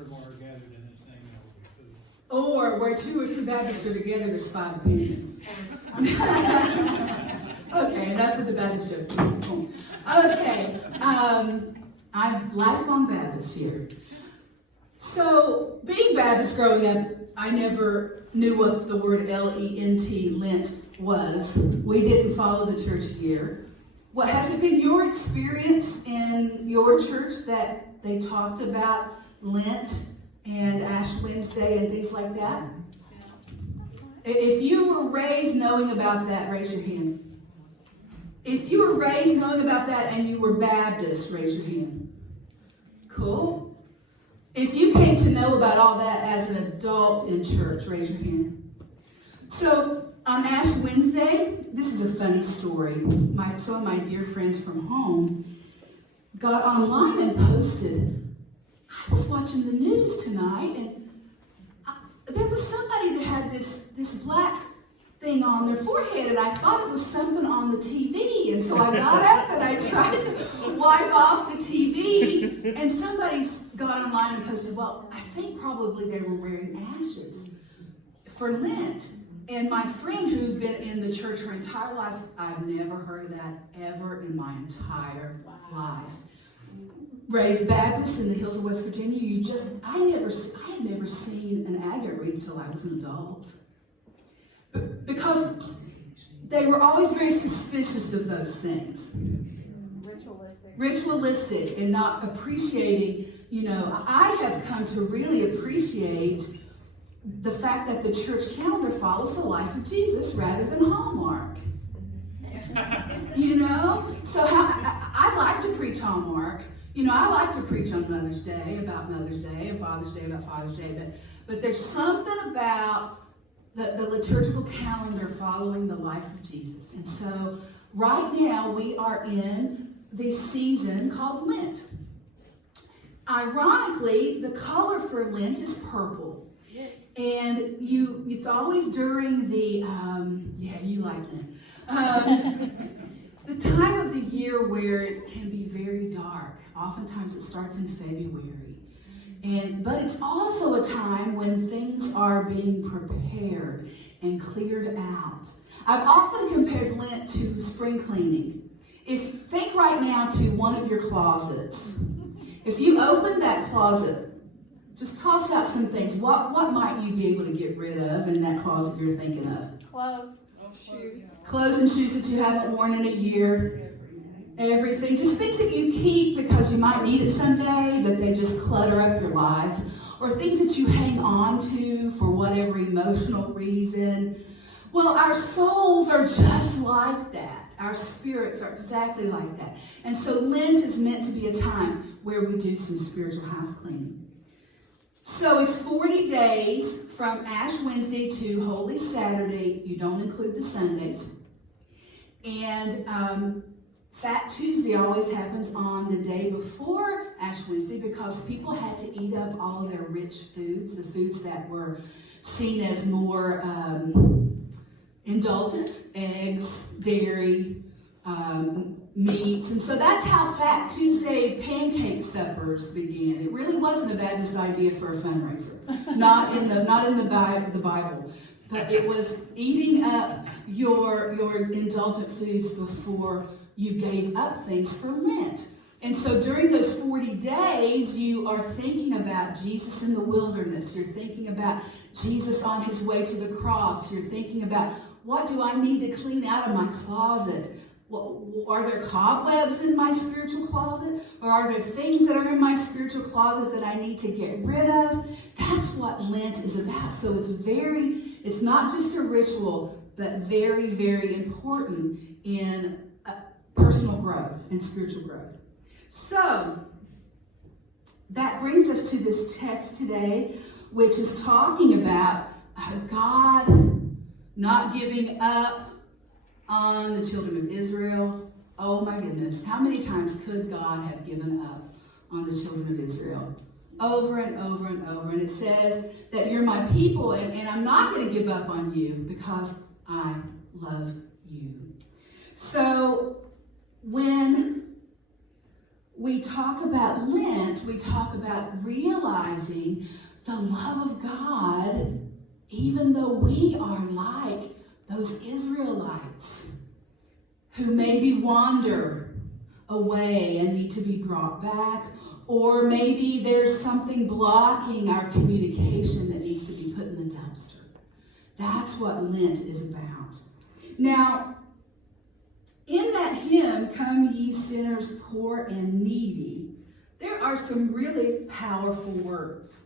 or more are gathered in his name, there will be food. Or where 2 or 3 Baptists are together, there's 5 opinions. Okay, enough of the Baptist Church. Okay, I'm lifelong Baptist here. So, being Baptist growing up, I never knew what the word L-E-N-T, Lent, was. We didn't follow the church year. What has it been your experience in your church that they talked about Lent and Ash Wednesday and things like that? If you were raised knowing about that, raise your hand. If you were raised knowing about that and you were Baptist, raise your hand. Cool. If you came to know about all that as an adult in church, raise your hand. So on Ash Wednesday, this is a funny story. Some of my dear friends from home got online and posted, I was watching the news tonight and there was somebody that had this black thing on their forehead, and I thought it was something on the TV, and so I got up and I tried to wipe off the TV, and somebody got online and posted, well, I think probably they were wearing ashes for Lent. And my friend who's been in the church her entire life, I've never heard of that ever in my entire life. Raised Baptist in the hills of West Virginia, I had never seen an agate wreath till I was an adult. Because they were always very suspicious of those things. Ritualistic and not appreciating, I have come to really appreciate the fact that the church calendar follows the life of Jesus rather than Hallmark. So I like to preach Hallmark. I like to preach on Mother's Day about Mother's Day and Father's Day about Father's Day, but there's something about the liturgical calendar following the life of Jesus. And so right now we are in the season called Lent. Ironically, the color for Lent is purple. And it's always during the, you like Lent, the time of the year where it can be very dark. Oftentimes it starts in February. But it's also a time when things are being prepared and cleared out. I've often compared Lent to spring cleaning. Think right now to one of your closets. If you open that closet, just toss out some things. What might you be able to get rid of in that closet you're thinking of? Shoes. Clothes and shoes that you haven't worn in a year. Everything, just things that you keep because you might need it someday, but they just clutter up your life. Or things that you hang on to for whatever emotional reason. Well, our souls are just like that. Our spirits are exactly like that. And so Lent is meant to be a time where we do some spiritual house cleaning. So it's 40 days from Ash Wednesday to Holy Saturday. You don't include the Sundays. And Fat Tuesday always happens on the day before Ash Wednesday because people had to eat up all of their rich foods, the foods that were seen as more indulgent, eggs, dairy, meats. And so that's how Fat Tuesday pancake suppers began. It really wasn't a Baptist idea for a fundraiser, not in the Bible. But it was eating up your indulgent foods before you gave up things for Lent. And so during those 40 days, you are thinking about Jesus in the wilderness. You're thinking about Jesus on his way to the cross. You're thinking about, what do I need to clean out of my closet? Are there cobwebs in my spiritual closet? Or are there things that are in my spiritual closet that I need to get rid of? That's what Lent is about. So it's not just a ritual, but very, very important in personal growth and spiritual growth. So that brings us to this text today, which is talking about God not giving up on the children of Israel. Oh my goodness, how many times could God have given up on the children of Israel? Over and over and over. And it says that you're my people, and I'm not going to give up on you because I love you. So when we talk about Lent, we talk about realizing the love of God, even though we are like those Israelites who maybe wander away and need to be brought back, or maybe there's something blocking our communication that needs to be put in the dumpster. That's what Lent is about. Now, in that hymn, Come Ye Sinners Poor and Needy, there are some really powerful words.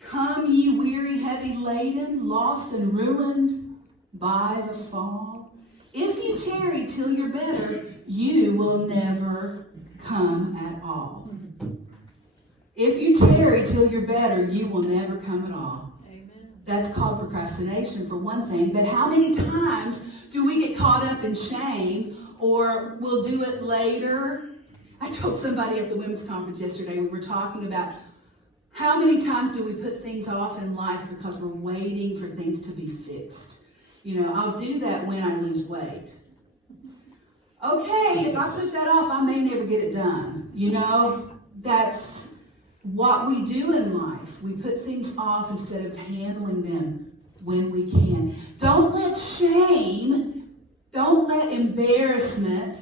Come ye weary, heavy laden, lost and ruined by the fall. If you tarry till you're better, you will never come at all. If you tarry till you're better, you will never come at all. Amen. That's called procrastination for one thing, but how many times do we get caught up in shame, or we'll do it later? I told somebody at the women's conference yesterday, we were talking about how many times do we put things off in life because we're waiting for things to be fixed. You know, I'll do that when I lose weight. Okay, if I put that off, I may never get it done. You know, that's what we do in life. We put things off instead of handling them when we can. Don't let shame, don't let embarrassment,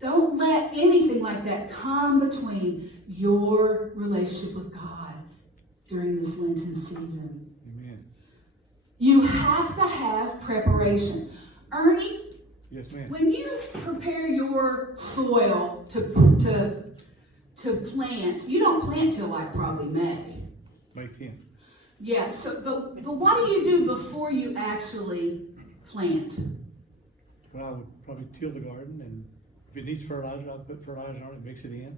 don't let anything like that come between your relationship with God during this Lenten season. Amen. You have to have preparation. Ernie, Yes, ma'am. when you prepare your soil to plant, you don't plant till like probably May. May 10th. Yeah, so but what do you do before you actually plant? Well, I would probably till the garden, and if it needs fertilizer, I'll put fertilizer on it, mix it in.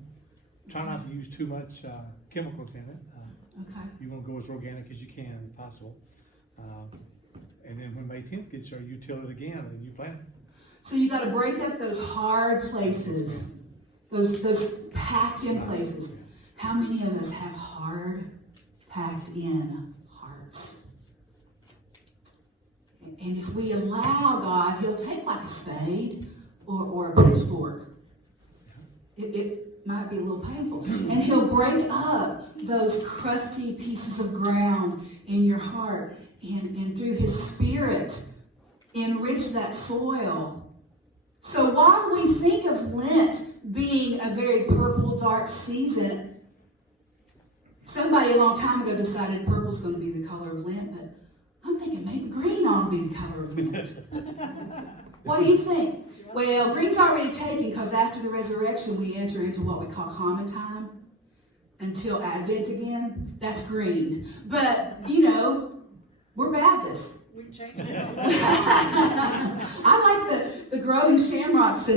Try not to use too much chemicals in it. Okay. You want to go as organic as you can, if possible. And then when May 10th gets there, you till it again and you plant it. So you got to break up those hard places, those packed in places. How many of us have hard, packed in hearts? And if we allow God, He'll take like a spade or a pitchfork. It might be a little painful. And He'll break up those crusty pieces of ground in your heart. And through His Spirit, enrich that soil. So while we think of Lent being a very purple, dark season, somebody a long time ago decided purple's going to be the color of Lent, but I'm thinking maybe green ought to be the color of Lent. What do you think? Well, green's already taken because after the resurrection we enter into what we call common time until Advent again. That's green. But, you know, we're Baptists. We changed it. I like the growing shamrocks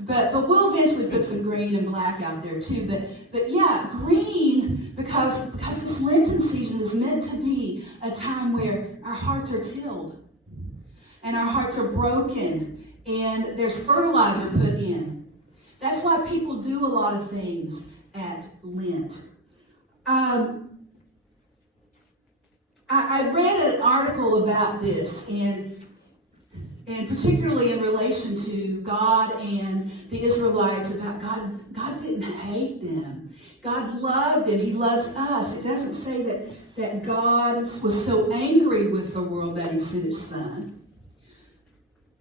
but we'll eventually put some green and black out there too. But yeah, green because this Lenten season is meant to be a time where our hearts are tilled and our hearts are broken and there's fertilizer put in. That's why people do a lot of things at Lent. I read an article about this, and particularly in relation to God and the Israelites, about God didn't hate them. God loved them. He loves us. It doesn't say that God was so angry with the world that He sent His Son.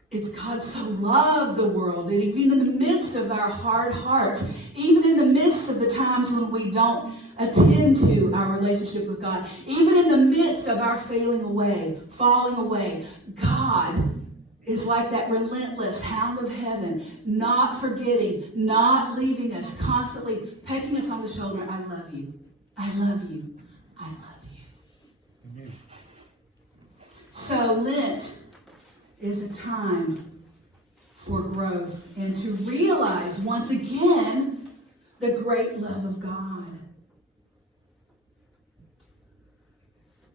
It's God so loved the world that even in the midst of our hard hearts, even in the midst of the times when we don't attend to our relationship with God, even in the midst of our falling away, God is like that relentless hound of heaven, not forgetting, not leaving us, constantly pecking us on the shoulder. I love you. I love you. I love you. Amen. So Lent is a time for growth and to realize once again the great love of God.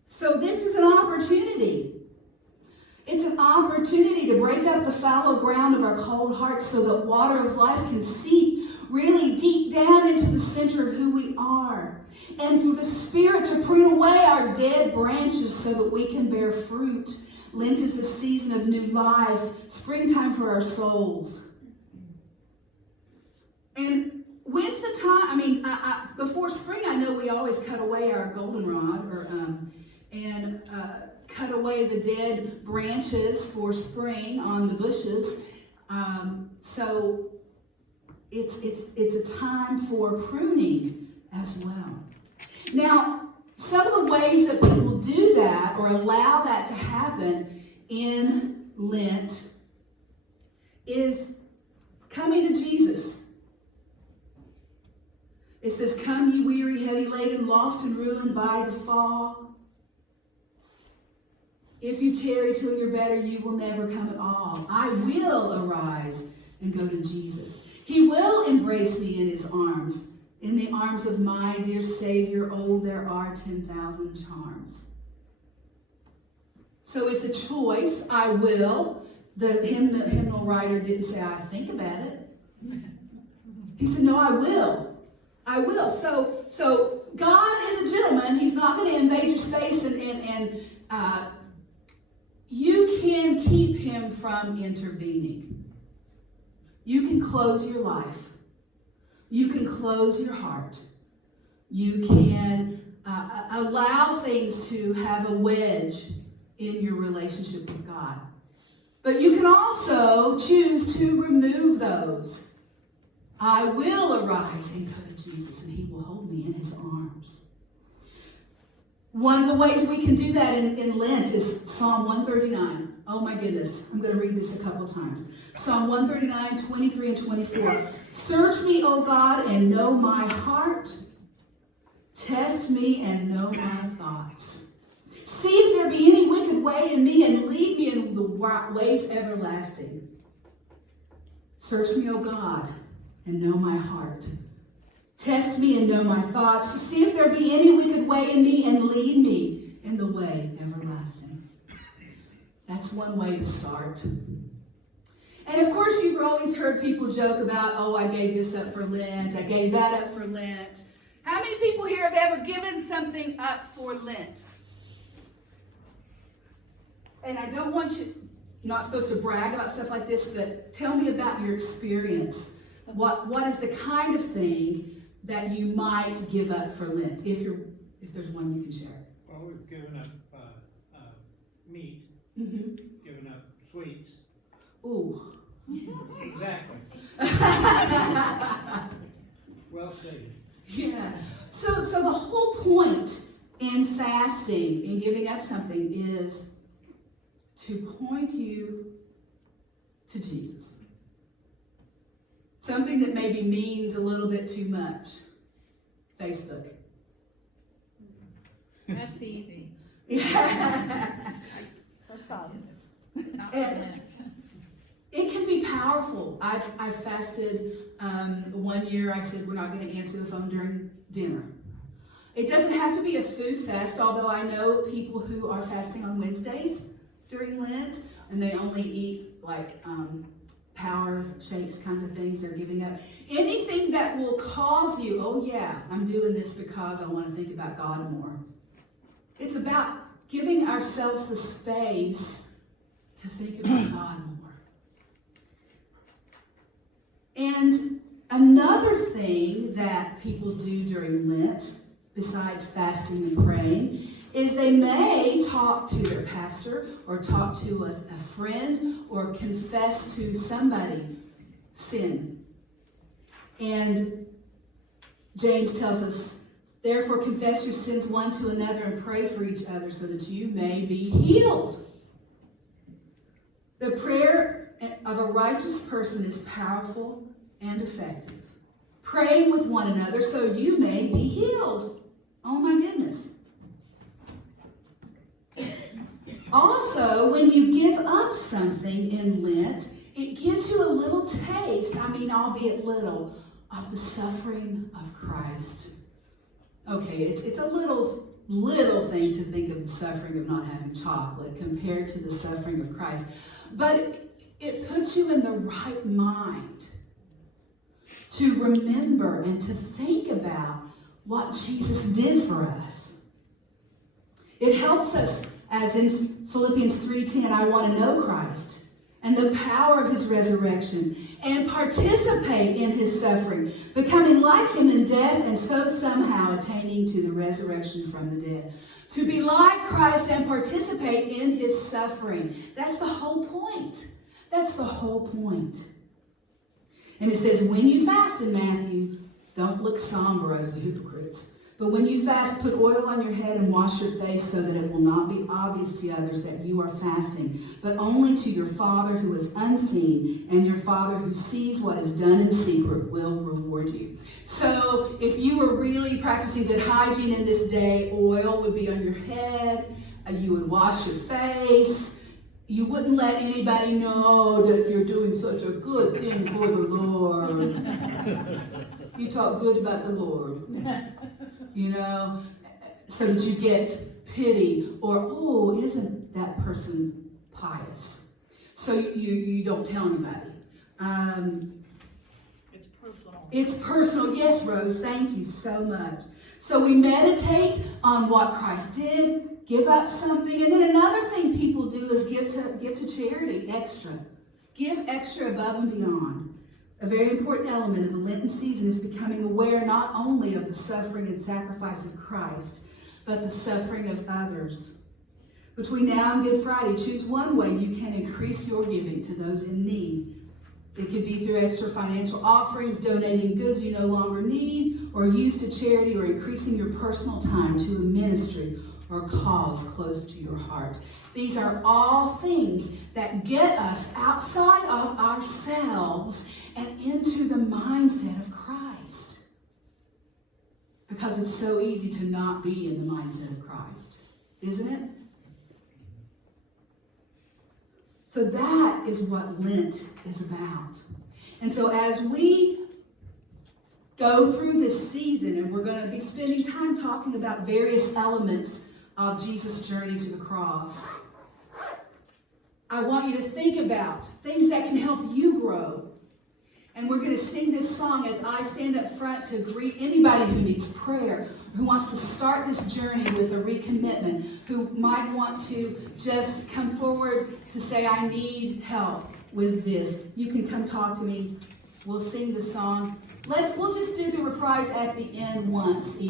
So this is an opportunity. It's an opportunity to break up the fallow ground of our cold hearts so that water of life can seep really deep down into the center of who we are. And for the Spirit to prune away our dead branches so that we can bear fruit. Lent is the season of new life, springtime for our souls. And when's the time? I mean, before spring, I know we always cut away our goldenrod and cut away the dead branches for spring on the bushes. So it's a time for pruning as well. Now, some of the ways that people do that or allow that to happen in Lent is coming to Jesus. It says, "Come, ye weary, heavy laden, lost and ruined by the fall. If you tarry till you're better, you will never come at all. I will arise and go to Jesus. He will embrace me in his arms. In the arms of my dear Savior, oh, there are 10,000 charms." So it's a choice. I will. The hymnal writer didn't say, "I think about it." He said, "No, I will. I will." So God is a gentleman. He's not going to invade your space, and you can keep him from intervening. You can close your life. You can close your heart. You can allow things to have a wedge in your relationship with God. But you can also choose to remove those. I will arise and go to Jesus, and he will hold me in his arms. One of the ways we can do that in Lent is Psalm 139. Oh my goodness, I'm going to read this a couple times. Psalm 139, 23 and 24. "Search me, O God, and know my heart. Test me and know my thoughts. See if there be any wicked way in me, and lead me in the ways everlasting. Search me, O God, and know my heart. Test me and know my thoughts. See if there be any wicked way in me, and lead me in the way everlasting." That's one way to start. And of course, you've always heard people joke about, "Oh, I gave this up for Lent. I gave that up for Lent." How many people here have ever given something up for Lent? And I don't want you, I'm not supposed to brag about stuff like this, but tell me about your experience. What is the kind of thing that you might give up for Lent, if there's one you can share? Well, we've given up meat, given up sweets. Ooh. Exactly. Well said. Yeah. So the whole point in fasting and giving up something is to point you to Jesus. Something that maybe means a little bit too much. Facebook. That's easy. Yeah. For some. Not for And- Lent. It can be powerful. I've fasted 1 year. I said we're not going to answer the phone during dinner. It doesn't have to be a food fast, although I know people who are fasting on Wednesdays during Lent, and they only eat like power shakes, kinds of things. They're giving up. Anything that will cause you, oh yeah, I'm doing this because I want to think about God more. It's about giving ourselves the space to think about God more. And another thing that people do during Lent, besides fasting and praying, is they may talk to their pastor or talk to a friend or confess to somebody sin. And James tells us, "Therefore confess your sins one to another and pray for each other so that you may be healed." The prayer of a righteous person is powerful and effective. Praying with one another so you may be healed. Oh my goodness. Also, when you give up something in Lent, it gives you a little taste, albeit little, of the suffering of Christ. Okay, it's a little thing to think of the suffering of not having chocolate compared to the suffering of Christ. But it puts you in the right mind to remember and to think about what Jesus did for us. It helps us, as in Philippians 3:10, I want to know Christ and the power of his resurrection, and participate in his suffering, becoming like him in death, and so somehow attaining to the resurrection from the dead. To be like Christ and participate in his suffering. That's the whole point. That's the whole point. And it says, when you fast in Matthew, don't look somber as the hypocrites. But when you fast, put oil on your head and wash your face so that it will not be obvious to others that you are fasting, but only to your Father who is unseen, and your Father who sees what is done in secret will reward you. So if you were really practicing good hygiene in this day, oil would be on your head, you would wash your face, you wouldn't let anybody know that you're doing such a good thing for the Lord. You talk good about the Lord. You know, so that you get pity or, oh, isn't that person pious? So you don't tell anybody. It's personal. It's personal. Yes, Rose, thank you so much. So we meditate on what Christ did, give up something, and then another thing people do is give to charity extra. Give extra above and beyond. A very important element of the Lenten season is becoming aware not only of the suffering and sacrifice of Christ, but the suffering of others. Between now and Good Friday, choose one way you can increase your giving to those in need. It could be through extra financial offerings, donating goods you no longer need, or used to charity, or increasing your personal time to a ministry or cause close to your heart. These are all things that get us outside of ourselves and into the mindset of Christ. Because it's so easy to not be in the mindset of Christ, isn't it? So that is what Lent is about. And so as we go through this season, and we're going to be spending time talking about various elements of Jesus' journey to the cross, I want you to think about things that can help you grow. And we're going to sing this song as I stand up front to greet anybody who needs prayer, who wants to start this journey with a recommitment, who might want to just come forward to say, I need help with this. You can come talk to me. We'll sing the song. We'll just do the reprise at the end once.